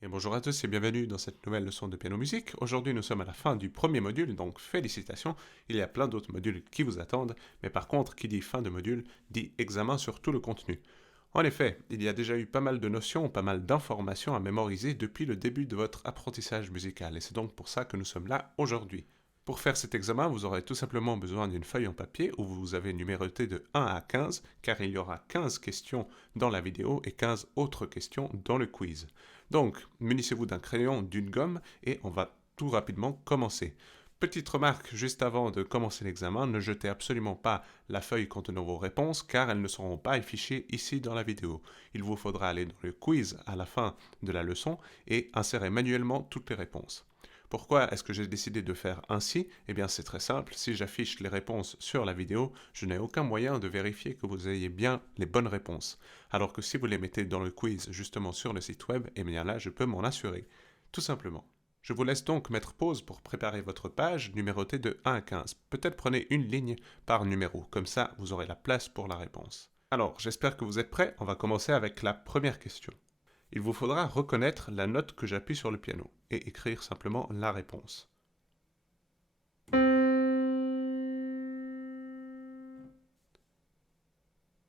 Et bonjour à tous et bienvenue dans cette nouvelle leçon de piano musique. Aujourd'hui nous sommes à la fin du premier module, donc félicitations. Il y a plein d'autres modules qui vous attendent, mais par contre qui dit fin de module dit examen sur tout le contenu. En effet, il y a déjà eu pas mal de notions, pas mal d'informations à mémoriser depuis le début de votre apprentissage musical, et c'est donc pour ça que nous sommes là aujourd'hui. Pour faire cet examen, vous aurez tout simplement besoin d'une feuille en papier où vous avez numéroté de 1 à 15, car il y aura 15 questions dans la vidéo et 15 autres questions dans le quiz. Donc, munissez-vous d'un crayon, d'une gomme, et on va tout rapidement commencer. Petite remarque juste avant de commencer l'examen, ne jetez absolument pas la feuille contenant vos réponses car elles ne seront pas affichées ici dans la vidéo. Il vous faudra aller dans le quiz à la fin de la leçon et insérer manuellement toutes les réponses. Pourquoi est-ce que j'ai décidé de faire ainsi? Eh bien c'est très simple, si j'affiche les réponses sur la vidéo, je n'ai aucun moyen de vérifier que vous ayez bien les bonnes réponses. Alors que si vous les mettez dans le quiz justement sur le site web, eh bien là je peux m'en assurer. Tout simplement. Je vous laisse donc mettre pause pour préparer votre page numérotée de 1 à 15. Peut-être prenez une ligne par numéro, comme ça vous aurez la place pour la réponse. Alors, j'espère que vous êtes prêts, on va commencer avec la première question. Il vous faudra reconnaître la note que j'appuie sur le piano et écrire simplement la réponse.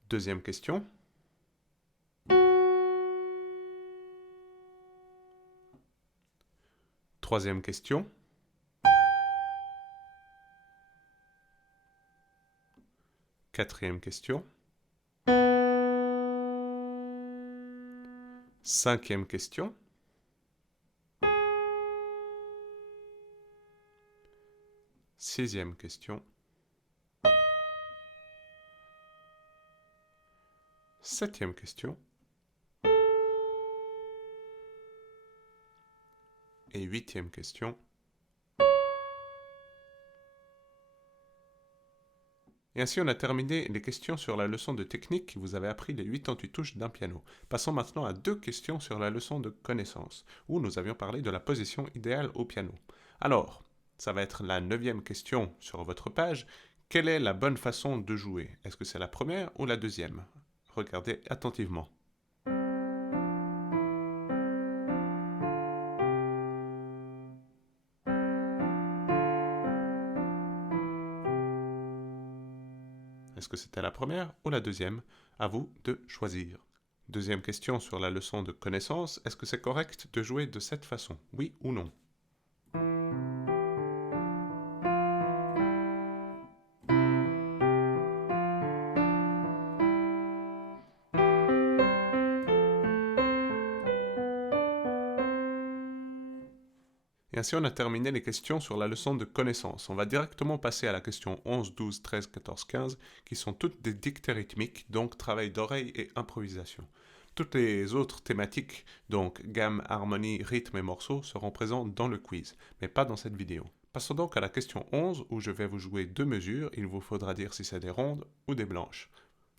Deuxième question. Troisième question. Quatrième question. Cinquième question. Sixième question. Septième question. Et huitième question. Et ainsi on a terminé les questions sur la leçon de technique qui vous avait appris les 88 touches d'un piano. Passons maintenant à deux questions sur la leçon de connaissance, où nous avions parlé de la position idéale au piano. Alors, ça va être la 9e question sur votre page. Quelle est la bonne façon de jouer? Est-ce que c'est la première ou la deuxième? Regardez attentivement. Est-ce que c'était la première ou la deuxième? À vous de choisir. Deuxième question sur la leçon de connaissance. Est-ce que c'est correct de jouer de cette façon? Oui ou non? Et ainsi on a terminé les questions sur la leçon de connaissance. On va directement passer à la question 11, 12, 13, 14, 15, qui sont toutes des dictées rythmiques, donc travail d'oreille et improvisation. Toutes les autres thématiques, donc gamme, harmonie, rythme et morceaux, seront présentes dans le quiz, mais pas dans cette vidéo. Passons donc à la question 11, où je vais vous jouer deux mesures, il vous faudra dire si c'est des rondes ou des blanches.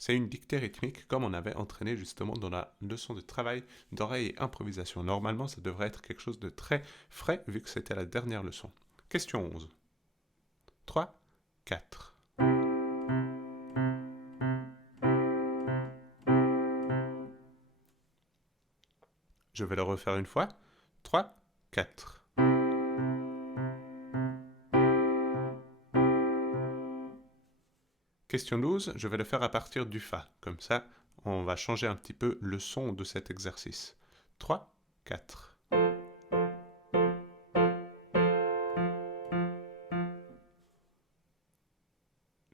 C'est une dictée rythmique comme on avait entraîné justement dans la leçon de travail d'oreille et improvisation. Normalement, ça devrait être quelque chose de très frais vu que c'était la dernière leçon. Question 11. 3, 4. Je vais le refaire une fois. 3, 4. Question 12, je vais le faire à partir du Fa. Comme ça, on va changer un petit peu le son de cet exercice. 3, 4.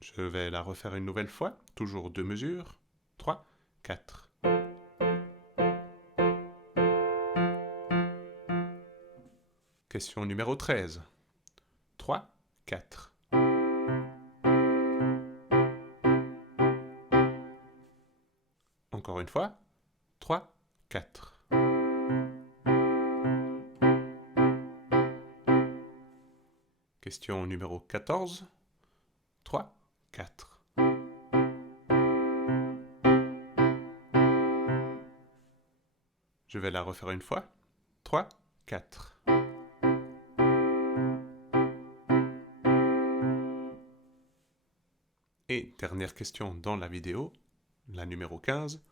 Je vais la refaire une nouvelle fois, toujours deux mesures. 3, 4. Question numéro 13. 3, 4. Encore une fois. 3, 4. Question numéro 14. 3, 4. Je vais la refaire une fois. 3, 4. Et dernière question dans la vidéo, la numéro 15.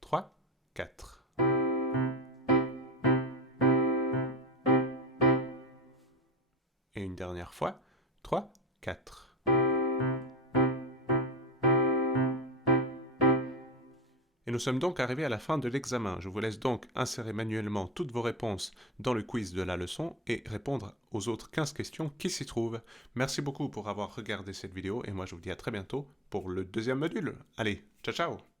3, 4. Et une dernière fois. 3, 4. Et nous sommes donc arrivés à la fin de l'examen. Je vous laisse donc insérer manuellement toutes vos réponses dans le quiz de la leçon et répondre aux autres 15 questions qui s'y trouvent. Merci beaucoup pour avoir regardé cette vidéo et moi je vous dis à très bientôt pour le deuxième module. Allez, ciao ciao!